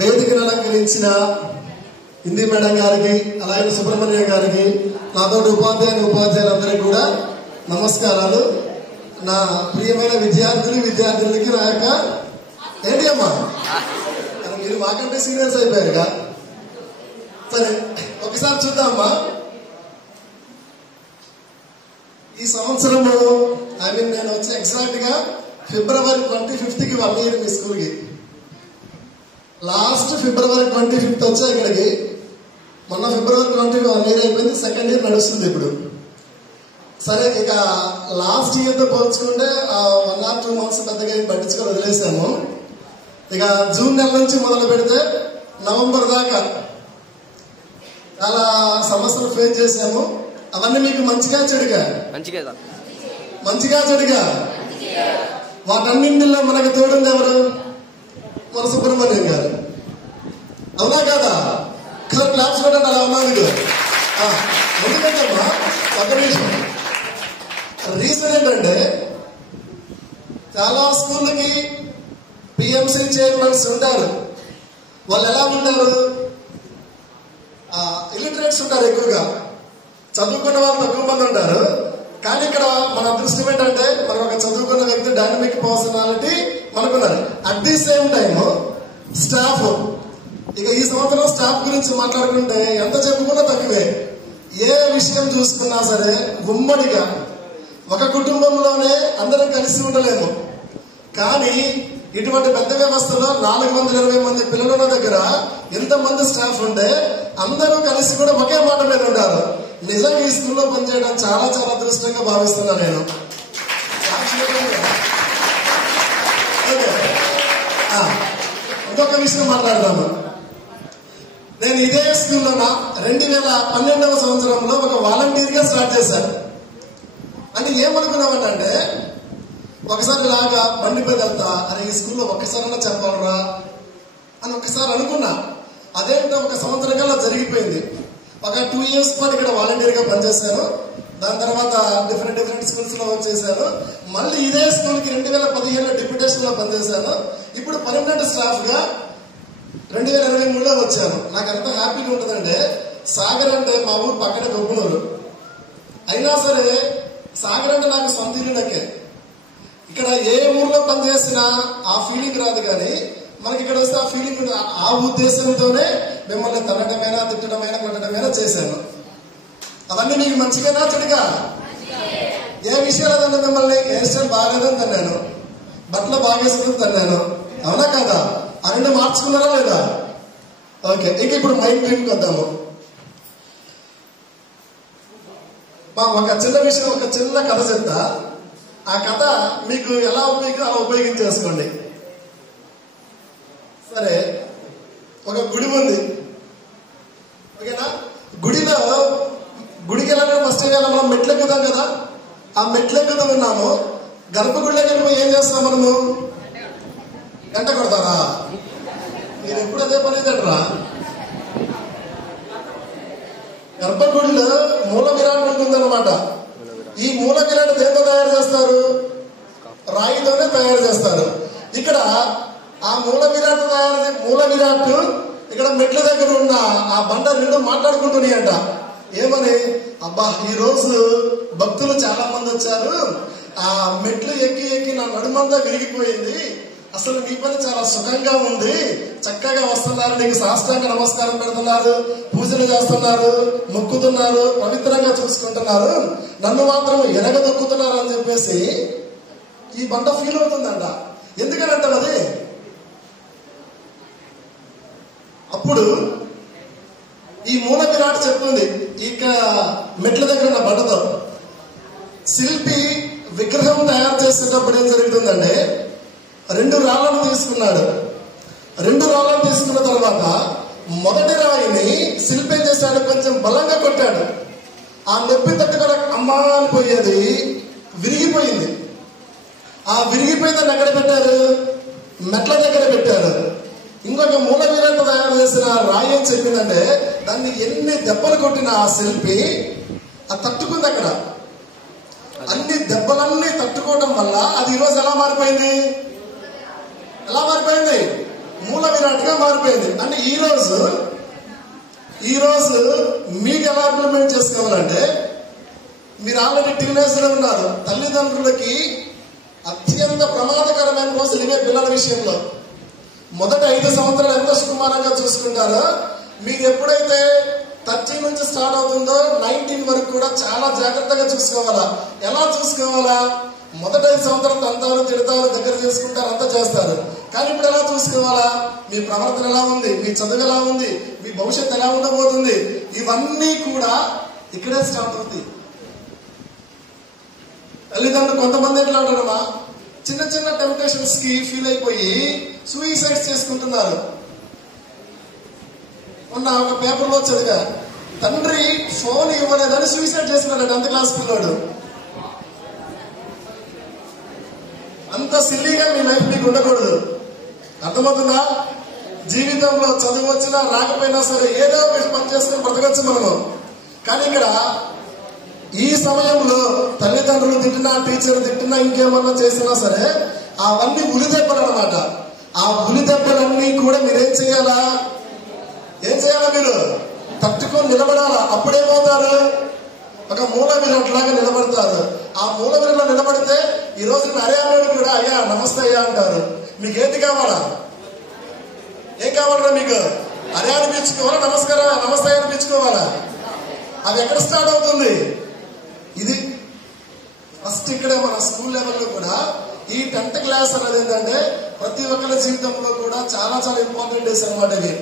వేదికను అలంకరించిన హిందీ మేడం గారికి, అలాగే సుబ్రహ్మణ్య గారికి, నాతో ఉపాధ్యాయులందరికీ కూడా నమస్కారాలు. నా ప్రియమైన విద్యార్థులకి నా యొక్క ఏంటి అమ్మా, మీరు మాకంటే సీనియర్స్ అయిపోయారుగా. సరే, ఒకసారి చూద్దామా. ఈ సంవత్సరము నేను వచ్చి ఎగ్జాక్ట్ గా February 25th 1 year మీ స్కూల్కి. లాస్ట్ February 25th వచ్చా ఇక్కడికి. మొన్న February 20 1 year అయిపోయింది, 2nd year నడుస్తుంది ఇప్పుడు. సరే, ఇక లాస్ట్ ఇయర్ తో పోల్చుకుంటే 1 or 2 months పెద్దగా పట్టించుకొని వదిలేసాము. ఇక జూన్ నెల నుంచి మొదలు పెడితే నవంబర్ దాకా చాలా సమస్యలు ఫేస్ చేసాము. అవన్నీ మీకు మంచిగా చెడుగా? మంచిగా చెడుగా? వాటన్నింటిలో మనకు తోడుంది ఎవరు? మన సుబ్రహ్మణ్యం గారు. అవునా కదా? క్లాప్స్ పెట్టండి, అలా ఉన్నది. ఎందుకంటే ఒక విషయం, రీజన్ ఏంటంటే చాలా స్కూళ్ళకి పిఎంసీ చైర్మన్స్ ఉంటారు. వాళ్ళు ఎలా ఉంటారు? ఇలిటరేట్స్ ఉంటారు ఎక్కువగా, చదువుకున్న వాళ్ళు తక్కువ మంది ఉంటారు. కానీ ఇక్కడ మన అదృష్టం ఏంటంటే మనం ఒక చదువుకున్న వ్యక్తి, డైనమిక్ పర్సనాలిటీ మనకున్నారు. At the same time staff. ఇక ఈ సంవత్సరం స్టాఫ్ గురించి మాట్లాడుకుంటే ఎంత చెప్పుకున్నా తక్కువే. ఏ విషయం చూసుకున్నా సరే ఉమ్మడిగా ఒక కుటుంబంలోనే అందరం కలిసి ఉండలేము. కానీ ఇటువంటి పెద్ద వ్యవస్థలో 420 మంది పిల్లల దగ్గర ఎంతమంది స్టాఫ్ ఉంటే అందరూ కలిసి కూడా ఒకే మాట మీద ఉంటారు. నిజంగా ఈ స్కూల్లో పనిచేయడం చాలా చాలా అదృష్టంగా భావిస్తున్నాను నేను. ఇంకొక విషయం మాట్లాడదాము. నేను ఇదే స్కూల్లో 2012వ సంవత్సరంలో ఒక వాలంటీర్ గా స్టార్ట్ చేశాను. అంటే ఏమనుకున్నామంటే, ఒకసారి ఇలాగా బండి మీద వెళ్తా, అరే ఈ స్కూల్లో ఒక్కసారైనా చెప్పాలరా అని ఒకసారి అనుకున్నా. అదేంటో ఒక సంవత్సరం కల్లా జరిగిపోయింది. ఒక 2 years పాటు ఇక్కడ వాలంటీర్ గా పనిచేశాను. దాని తర్వాత డిఫరెంట్ స్కూల్స్ లో వర్క్ చేశాను. మళ్ళీ ఇదే స్కూల్ కి 2015లో డిప్యూటేషన్ లో పనిచేశాను. ఇప్పుడు పర్మనెంట్ స్టాఫ్ గా 2023లో వచ్చాను. నాకు ఎంత హ్యాపీగా ఉంటుందంటే, సాగర్ అంటే మా ఊరు పక్కనే గొప్పనూరు అయినా సరే సాగర్ అంటే నాకు సొంత ఇల్లునకే. ఇక్కడ ఏ ఊర్లో పనిచేసినా ఆ ఫీలింగ్ రాదు, కానీ మనకి ఇక్కడ వస్తే ఆ ఫీలింగ్, ఆ ఉద్దేశంతోనే మిమ్మల్ని తనటమైనా తిట్టడమైనా కొట్టడమైనా చేశాను. అవన్నీ మీకు మంచిగానా చెడుగా? ఏ విషయాలు మిమ్మల్ని హెయిర్ స్టైల్ బాగాలేదని తన్నాను, బట్టలు బాగేసుకుని తన్నాను, అవునా కదా? ఆ 2 మార్చుకున్నారా లేదా? ఓకే, ఇక ఇప్పుడు మైండ్ గేమ్కి వద్దాము. ఒక చిన్న విషయం, ఒక చిన్న కథ చెప్తా. ఆ కథ మీకు ఎలా అలా ఉపయోగించేసుకోండి. సరే, ఒక గుడి ఉంది, ఓకేనా? గుడికి వెళ్ళాలంటే ఫస్ట్ మనం మెట్లు ఎక్కుతాం కదా. ఆ మెట్లు ఎక్కుతూ ఉన్నాము. గర్భగుడిలోకి వెళ్ళిపోయి ఏం చేస్తాం మనము? గంట కొడతారా? మీరు ఎప్పుడు అదే పని చేద్దరా? గర్భగుడిలో మూల విరాట్ ఉంటుందన్నమాట. ఈ మూల విరాట్ దేంతో తయారు చేస్తారు? రాయితోనే తయారు చేస్తారు. ఇక్కడ ఆ మూల విరాట్ ఇక్కడ మెట్ల దగ్గర ఉన్న ఆ బండ 2 మాట్లాడుకుంటున్నాయంట. ఏమని? అబ్బా, ఈ రోజు భక్తులు చాలా మంది వచ్చారు, ఆ మెట్లు ఎక్కి నా నడుమంతా విరిగిపోయింది, అసలు నీ పని చాలా సుఖంగా ఉంది, చక్కగా వస్తున్నారు, నీకు సాష్టాంగ నమస్కారం పెడుతున్నారు, పూజలు చేస్తున్నారు, మొక్కుతున్నారు, పవిత్రంగా చూసుకుంటున్నారు, నన్ను మాత్రం ఎనగదొక్కుతున్నారు అని చెప్పేసి ఈ బండ ఫీల్ అవుతుందంట. ఎందుకనంటే అది అప్పుడు ఈ మూల విరాట్ చెప్తుంది, ఇక మెట్ల దగ్గర ఉన్న బండతో శిల్పి విగ్రహం తయారు చేసేటప్పుడు ఏం జరుగుతుందంటే, 2 రాళ్లను తీసుకున్నాడు. 2 రాళ్లను తీసుకున్న తర్వాత మొదటి రాయిని శిల్పి ఏం చేశాడు? కొంచెం బలంగా కొట్టాడు. ఆ నొప్పి తట్టుకొని అమ్మా అని పోయేది విరిగిపోయింది. ఆ విరిగిపోయిందని ఎక్కడ పెట్టారు? మెట్ల దగ్గర పెట్టారు. ఇంకొక మూల వీరంతో తయారు చేసిన రాయి ఏం చెప్పిందంటే, దాన్ని ఎన్ని దెబ్బలు కొట్టిన ఆ శిల్పి అది తట్టుకుంది. అక్కడ అన్ని దెబ్బలన్నీ తట్టుకోవడం వల్ల అది ఈరోజు ఎలా మారిపోయింది? మూల విరాట్గా మారిపోయింది. అంటే ఈ రోజు మీకు ఎలా ఇంప్లిమెంట్ చేసుకోవాలంటే, మీరు ఆల్రెడీ టీనేజ్ లో ఉన్నారు. తల్లిదండ్రులకి అత్యంత ప్రమాదకరమైన రోజులు ఇవే. పిల్లల విషయంలో మొదట 5 సంవత్సరాలు ఎంత సుకుమారంగా చూసుకుంటారో, మీరు ఎప్పుడైతే 13 నుంచి స్టార్ట్ అవుతుందో 19 వరకు కూడా చాలా జాగ్రత్తగా చూసుకోవాలా. ఎలా చూసుకోవాలా? మొదట 5 సంవత్సరాలు తంతారు, తిడతారు, దగ్గర చేసుకుంటారు, అంతా చేస్తారు. కానీ ఇప్పుడు ఎలా చూసుకోవాలా? మీ ప్రవర్తన ఎలా ఉంది, మీ చదువు ఎలా ఉంది, మీ భవిష్యత్తు ఎలా ఉండబోతుంది, ఇవన్నీ కూడా ఇక్కడే స్టార్ట్ అవుతాయి. తల్లిదండ్రులు కొంతమంది ఎట్లా ఉంటారమ్మా, చిన్న చిన్న టెంప్టేషన్స్ కి ఫీల్ అయిపోయి సూయిసైడ్స్ చేసుకుంటున్నారు. మొన్న ఒక పేపర్లో చదివా, తండ్రి ఫోన్ ఇవ్వలేదని సూయిసైడ్ చేసుకున్నాడు 10th క్లాస్ పిల్లోడు. అంత సిల్లీగా మీ లైఫ్ మీకు ఉండకూడదు. అర్థమవుతుందా? జీవితంలో చదువు వచ్చినా రాకపోయినా సరే ఏదో ఒక పని చేసుకుని బ్రతకచ్చు మనము. కానీ ఇక్కడ ఈ సమయంలో తల్లిదండ్రులు తిట్టినా, టీచర్ తిట్టినా, ఇంకేమన్నా చేసినా సరే అవన్నీ ఉలిదెబ్బలు అనమాట. ఆ ఉలిదెబ్బలన్నీ కూడా మీరేం చేయాలా? మీరు తట్టుకొని నిలబడాలా. అప్పుడేమవుతారు? ఒక మూల విరాట్లాగా నిలబడతారు. ఆ మూల విరాట్లో నిలబడితే ఈ రోజు అరేవాడు కూడా అయ్యా నమస్తే అయ్యా అంటారు. మీకు ఏంటి కావాలా? ఏం కావాలరా మీకు? అరే అనిపించుకోవాలా, నమస్కారం నమస్తే అనిపించుకోవాలా? అది ఎక్కడ స్టార్ట్ అవుతుంది? ఇది ఫస్ట్ ఇక్కడే మన స్కూల్ లెవెల్లో కూడా ఈ 10th క్లాస్ అనేది ఏంటంటే ప్రతి ఒక్కరి జీవితంలో కూడా చాలా చాలా ఇంపార్టెంట్ డేస్ అనమాట ఇవి.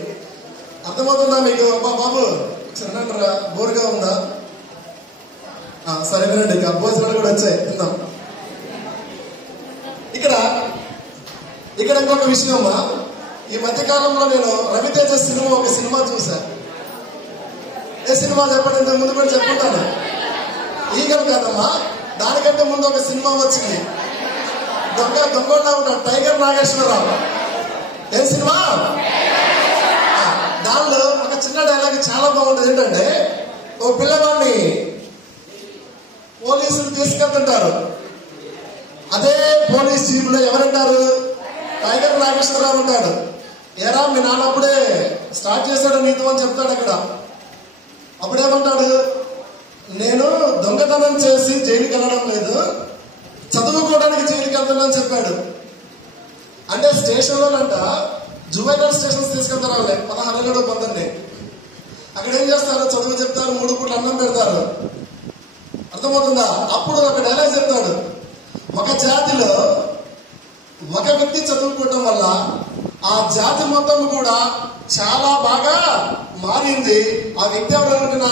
అర్థమవుతుందా మీకు? బాబు చిన్న బోర్గా ఉందా? సరే వినండి, భోజనాలు కూడా వచ్చాయి, తిందాం. ఇక్కడ ఇంకొక విషయం అమ్మా, ఈ మధ్య కాలంలో నేను రవితేజ ఒక సినిమా చూసా. ఏ సినిమా చెప్పండి, ఇంతకు ముందు కూడా చెప్పుకుంటాను. ఈగలు కాదమ్మా, దానికంటే ముందు ఒక సినిమా వచ్చింది, దొంగలా ఉంటాడు, టైగర్ నాగేశ్వరరావు. ఏం సినిమా? దానిలో ఒక చిన్న డైలాగ్ చాలా బాగుంటుంది. ఏంటంటే, ఓ పిల్లవాడిని పోలీసులు తీసుకెళ్తుంటారు. అదే పోలీస్ జీప్ లో ఎవరంటారు? టైగర్ నాగేశ్వరరావు ఉంటాడు. ఏరా మీ నాన్న అప్పుడే స్టార్ట్ చేశాడు నీతో అని చెప్తాడు అక్కడ. అప్పుడేమంటాడు? నేను దొంగతనం చేసి జైలుకి వెళ్ళడం లేదు, చదువుకోవడానికి జైలుకి వెళ్తున్నాను చెప్పాడు. అంటే స్టేషన్లోనంట జువైనల్ స్టేషన్స్ తీసుకెళ్తారు వాళ్ళే, 16 ఏళ్ళు కొందరిని. అక్కడ ఏం చేస్తారు? చదువు చెప్తారు, 3 పూట్ల అన్నం పెడతారు. అర్థమవుతుందా? అప్పుడు ఒక డైలాగ్ చెప్తాడు, ఒక జాతిలో ఒక వ్యక్తి చదువుకోవటం వల్ల ఆ జాతి మొత్తం కూడా చాలా బాగా మారింది. ఆ వ్యక్తి ఎవరైనా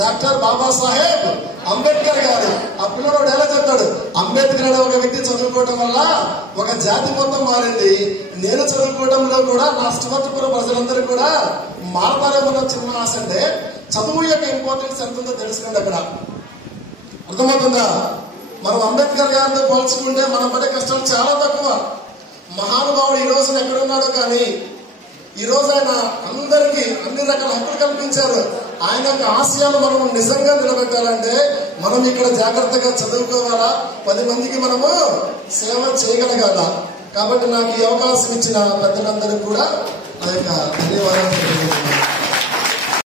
డాక్టర్ బాబాసాహెబ్ అంబేద్కర్ గారు. ఆ పిల్లడు డైలాగ్ చెప్తాడు, అంబేద్కర్ అనే ఒక వ్యక్తి చదువుకోవటం వల్ల ఒక జాతి మొత్తం మారింది. నేను చదువుకోవడంలో కూడా నా స్టువర్ట్పురం ప్రజలందరూ కూడా మారతారేమో చిన్న ఆశ. అంటే చదువు యొక్క ఇంపార్టెన్స్ ఎంత ఉందో తెలుసుకోండి అక్కడ. అర్థమవుతుందా? మనం అంబేద్కర్ గారితో పోల్చుకుంటే మనం పడే కష్టాలు చాలా తక్కువ. మహానుభావుడు ఈ రోజున ఎక్కడున్నాడో, కానీ ఈ రోజు ఆయన అందరికీ అన్ని రకాల హక్కులు కల్పించారు. ఆయన యొక్క ఆశయాలు మనం నిజంగా నిలబెట్టాలంటే మనం ఇక్కడ జాగ్రత్తగా చదువుకోవాలా, 10 మందికి మనము సేవ చేయగలగాల. కాబట్టి నాకు ఈ అవకాశం ఇచ్చిన పెద్దలందరికీ కూడా నా యొక్క ధన్యవాదాలు తెలియజేస్తున్నాను.